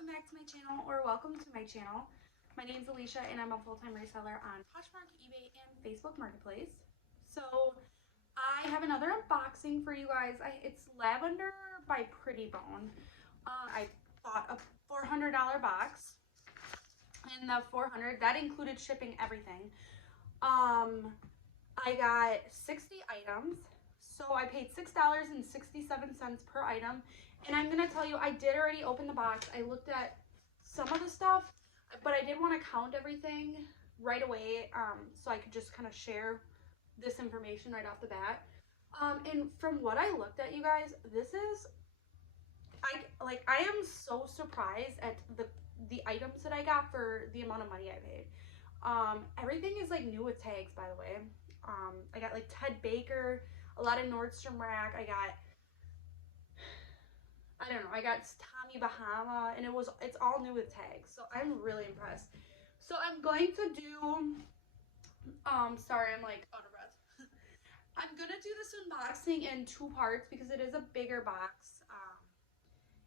welcome back to my channel, or welcome to my channel. My name's Alicia and I'm a full-time reseller on Topshop, eBay, and Facebook Marketplace. So I have another unboxing for you guys. It's Lavender by Prettibone. I bought a $400 box, and the $400 that included shipping everything. I got 60 items, so I paid $6.67 per item. And I'm gonna tell you, I did already open the box. I looked at some of the stuff, but I did want to count everything right away, so I could just kind of share this information right off the bat. And from what I looked at, you guys, this is, I am so surprised at the items that I got for the amount of money I paid. Everything is like new with tags, by the way. I got like Ted Baker, a lot of Nordstrom Rack. I got Tommy Bahama, and it's all new with tags. So I'm really impressed. So I'm going to do, sorry, I'm like out of breath. I'm gonna do this unboxing in 2 parts because it is a bigger box.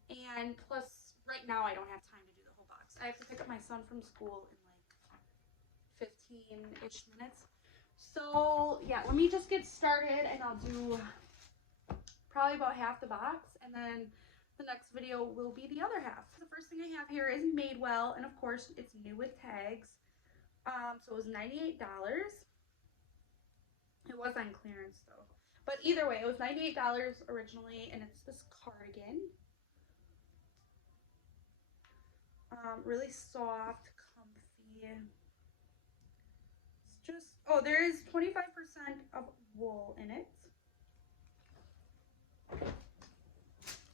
And plus, right now I don't have time to do the whole box. I have to pick up my son from school in like 15-ish minutes. So yeah, let me just get started and I'll do probably about half the box, and then the next video will be the other half. The first thing I have here is Madewell, and of course it's new with tags. So it was $98. It was on clearance though. But either way, it was $98 originally, and it's this cardigan. Really soft, comfy. It's just, oh, there is 25% of wool in it.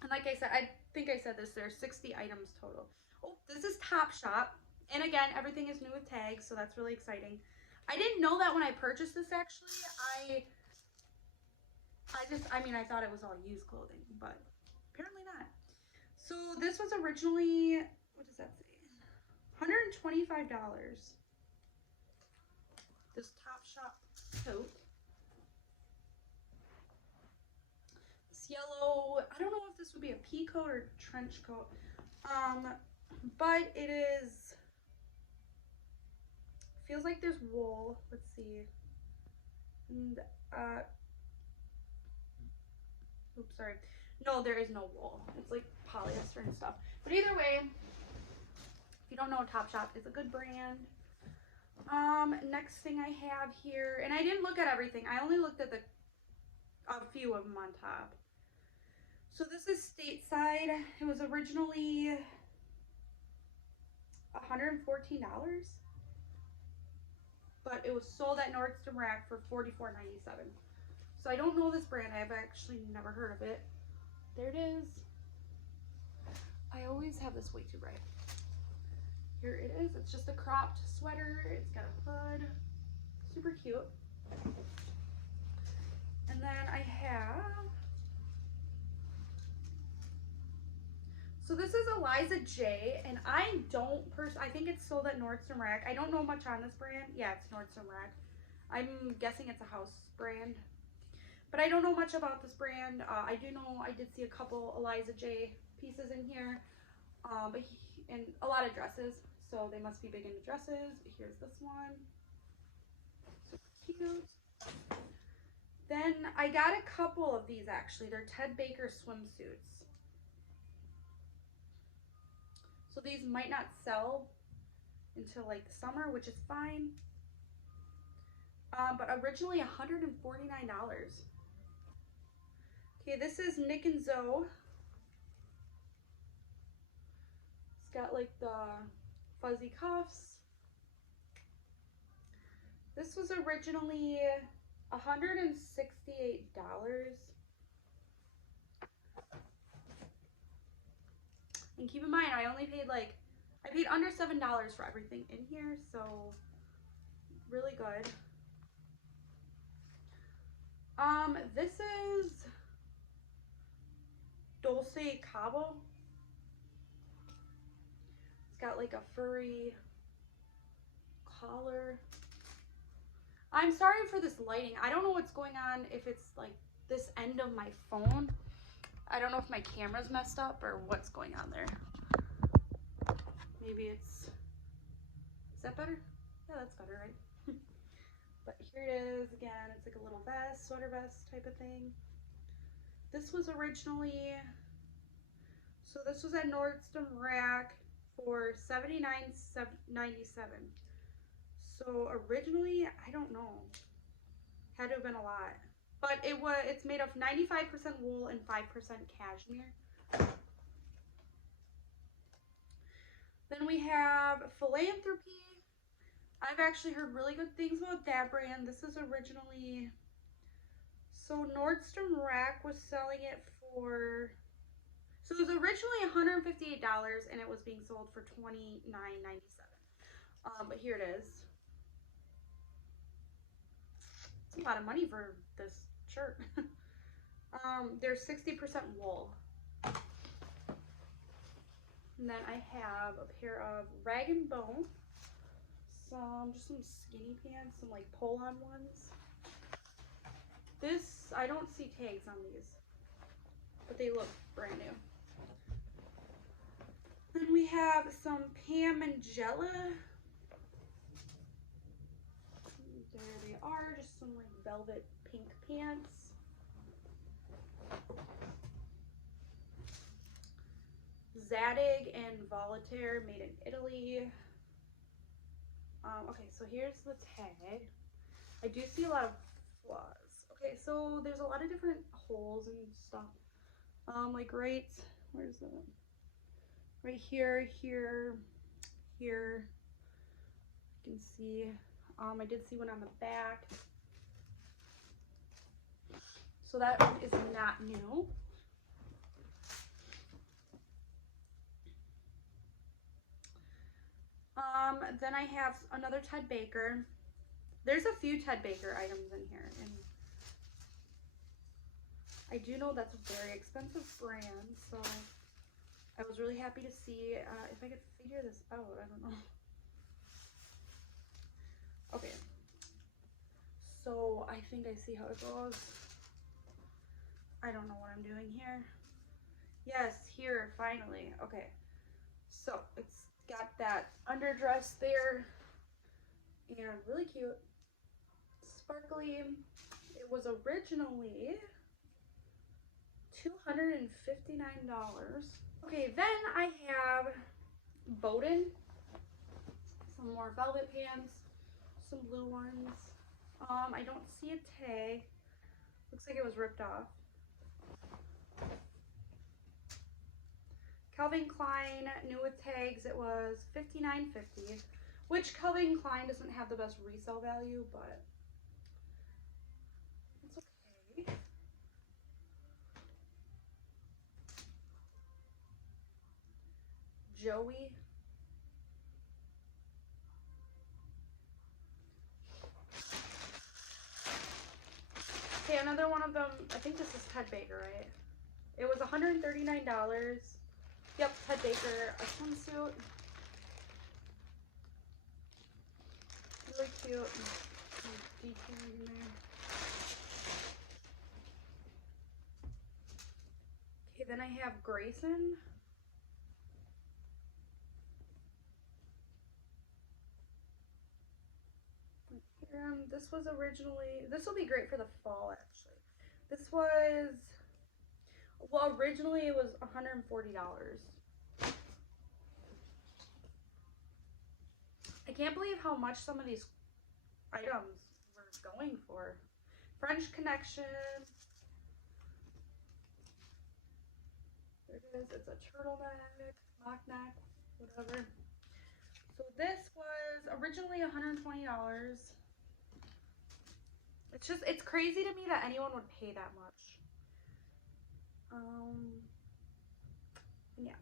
And like I said, I think I said this, there's 60 items total. Oh, this is Topshop. And again, everything is new with tags, so that's really exciting. I didn't know that when I purchased this, actually. I thought it was all used clothing, but apparently not. So this was originally, what does that say? $125. This Topshop coat. Yellow, I don't know if this would be a pea coat or trench coat, but it is, feels like there's wool. Let's see. And oops, sorry, no, there is no wool. It's like polyester and stuff. But either way, if you don't know, Topshop is a good brand. Next thing I have here, and I didn't look at everything, I only looked at a few of them on top. So this is Stateside. It was originally $114, but it was sold at Nordstrom Rack for $44.97. So I don't know this brand. I've actually never heard of it. There it is. I always have this way too bright. Here it is. It's just a cropped sweater. It's got a hood. Super cute. And then I have, so this is Eliza J, and I think it's sold at Nordstrom Rack. I don't know much on this brand. Yeah, it's Nordstrom Rack. I'm guessing it's a house brand, but I don't know much about this brand. I do know I did see a couple Eliza J pieces in here, and a lot of dresses, so they must be big into dresses. Here's this one. Super cute. Then I got a couple of these actually. They're Ted Baker swimsuits. So these might not sell until like the summer, which is fine. But originally $149. Okay, this is Nick and Zoe. It's got like the fuzzy cuffs. This was originally $168. And keep in mind, I paid under $7 for everything in here, so really good. This is Dolce Cabo. It's got like a furry collar. I'm sorry for this lighting. I don't know what's going on, if it's like this end of my phone. I don't know if my camera's messed up or what's going on there. Maybe it's, is that better? Yeah, that's better, right? But here it is again. It's like a little vest, sweater vest type of thing. This was originally, so this was at Nordstrom Rack for $79.97. So originally, I don't know, had to have been a lot. But it's made of 95% wool and 5% cashmere. Then we have Philanthropy. I've actually heard really good things about that brand. This is originally, so Nordstrom Rack was selling it for, so it was originally $158 and it was being sold for $29.97. But here it is. It's a lot of money for this shirt. There's 60% wool. And then I have a pair of Rag & Bone, just some skinny pants, some like pull-on ones. This, I don't see tags on these, but they look brand new. Then we have some Pam and Jella. There they are, just some like velvet pink pants. Zadig and Volaterre, made in Italy. Okay, so here's the tag. I do see a lot of flaws. Okay, so there's a lot of different holes and stuff. Like right, where's the, right here, here, here. You can see, I did see one on the back. So that one is not new. Then I have another Ted Baker. There's a few Ted Baker items in here, and I do know that's a very expensive brand, so I was really happy to see if I could figure this out. I don't know. Okay, so I think I see how it goes. I don't know what I'm doing here. Yes, here, finally. Okay, so it's got that underdress there, and really cute, sparkly. It was originally $259. Okay, then I have Bowden, some more velvet pants, some blue ones. I don't see a tag. Looks like it was ripped off. Calvin Klein, new with tags, it was $59.50, which Calvin Klein doesn't have the best resale value, but it's okay. Joey. Okay, another one of them, I think this is Ted Baker, right? It was $139. Yep, Ted Baker, a swimsuit. Really cute. Detailing in there. Okay, then I have Grayson. This was originally, this will be great for the fall actually. This was, well, originally it was $140. I can't believe how much some of these items were going for. French Connection. There it is. It's a turtleneck, mock neck, whatever. So this was originally $120. It's just, it's crazy to me that anyone would pay that much. Yeah.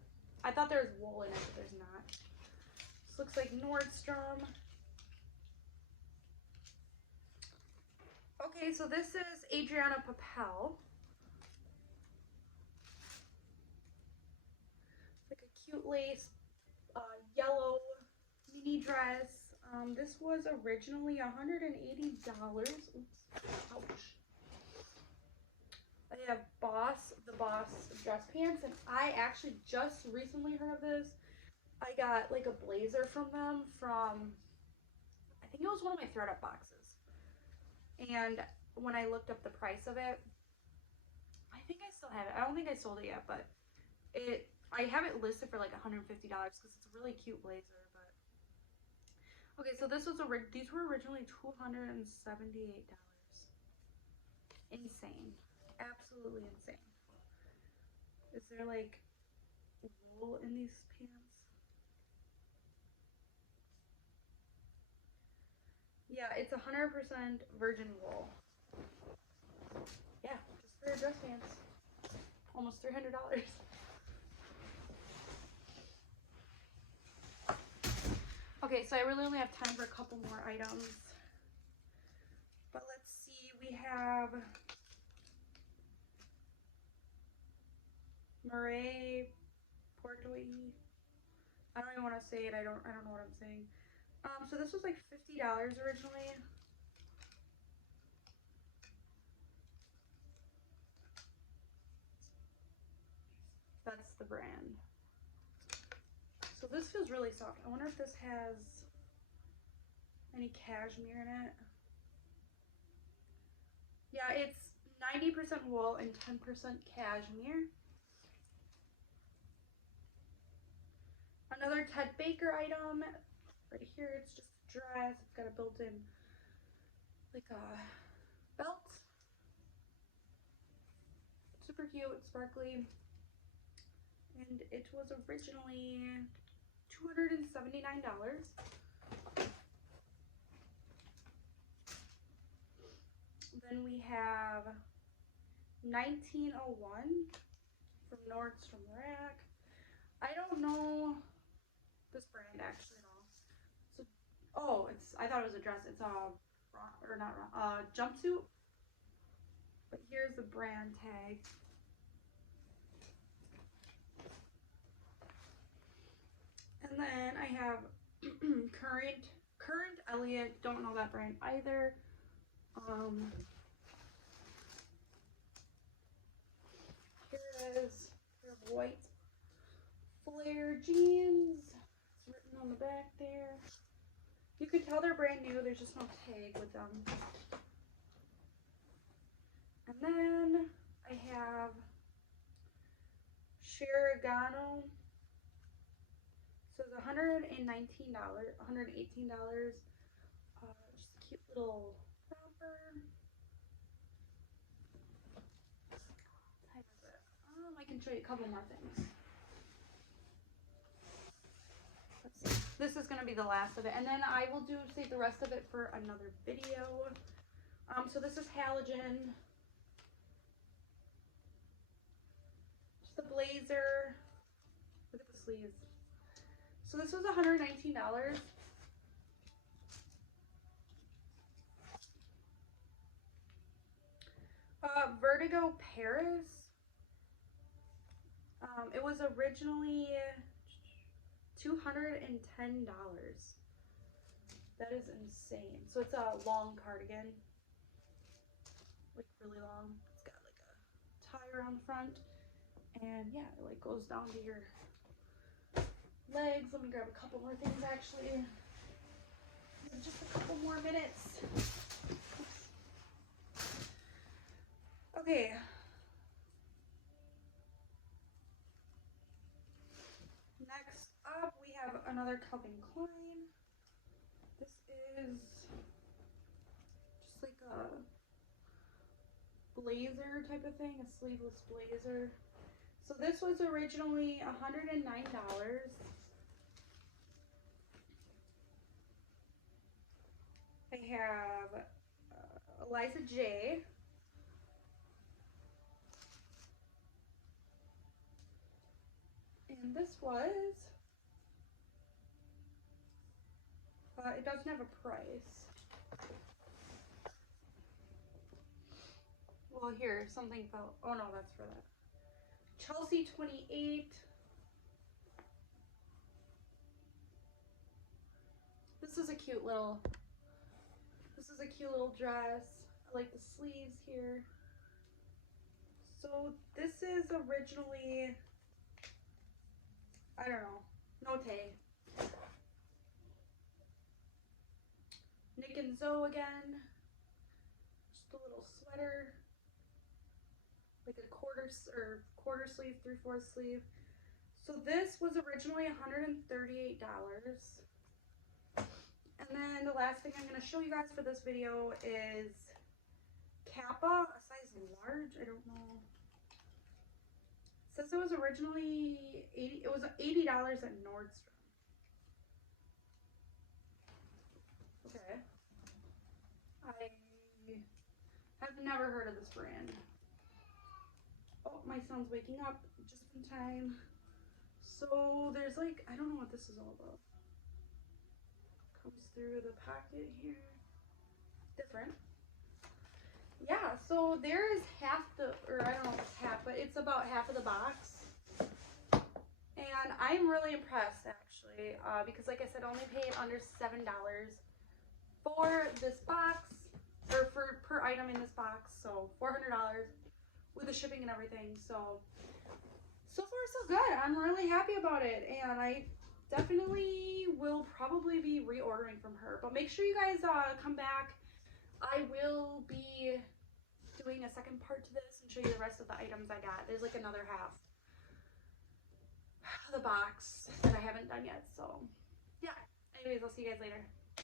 I thought there was wool in it, but there's not. This looks like Nordstrom. Okay, so this is Adriana Papel. It's like a cute lace, yellow mini dress. This was originally $180. Oops, ouch. I have the Boss dress pants, and I actually just recently heard of this. I got like a blazer from them from, I think it was one of my thread up boxes. And when I looked up the price of it, I think I still have it. I don't think I sold it yet, but I have it listed for like $150 because it's a really cute blazer. But okay, so these were originally $278. Insane. Absolutely insane. Is there like wool in these pants? Yeah, it's 100% virgin wool. Yeah, just for dress pants. Almost $300. Okay, so I really only have time for a couple more items. But let's see, we have Murray Portoy. I don't even want to say it. I don't know what I'm saying. So this was like $50 originally. That's the brand. So this feels really soft. I wonder if this has any cashmere in it. Yeah, it's 90% wool and 10% cashmere. Another Ted Baker item right here. It's just a dress. It's got a built-in like a belt. Super cute, sparkly. And it was originally $279. Then we have 1901 from Nordstrom Rack. I don't know this brand actually at all. So, oh, I thought it was a dress. It's a jumpsuit. But here's the brand tag. And then I have Current Elliott. Don't know that brand either. Here is their white flare jeans. It's written on the back there. You can tell they're brand new. There's just no tag with them. And then I have Sherigano. So it's $118. Just a cute little romper. I can show you a couple more things. Let's see. This is going to be the last of it, and then I will save the rest of it for another video. So this is Halogen. Just the blazer. Look at the sleeves. So this was $119. Vertigo Paris. It was originally $210. That is insane. So it's a long cardigan, like really long. It's got like a tie around the front, and yeah, it like goes down to your legs. Let me grab a couple more things actually. Just a couple more minutes. Okay. Next up, we have another Calvin Klein. This is just like a blazer type of thing, a sleeveless blazer. So this was originally $109. I have Eliza J. And this was, it doesn't have a price. Well, here, something fell. Oh no, that's for that. Chelsea 28. This is a cute little dress. I like the sleeves here. So this is originally, I don't know, Note. Nick and Zoe again. Just a little sweater. Like a quarter sleeve, 3/4 sleeve. So this was originally $138. And then the last thing I'm going to show you guys for this video is Kappa, a size large. I don't know. It says it was originally $80 at Nordstrom. Okay. I have never heard of this brand. Oh, my son's waking up just in time. So there's like, I don't know what this is all about. Comes through the pocket here. Different. Yeah, so there is half the, or I don't know if it's half, but it's about half of the box. And I'm really impressed actually, because like I said, I only paid under $7 for this box, or for per item in this box. So $400 with the shipping and everything. So far so good. I'm really happy about it, and I definitely will probably be reordering from her. But make sure you guys come back. I will be doing a second part to this and show you the rest of the items I got. There's like another half of the box that I haven't done yet. So yeah, anyways, I'll see you guys later.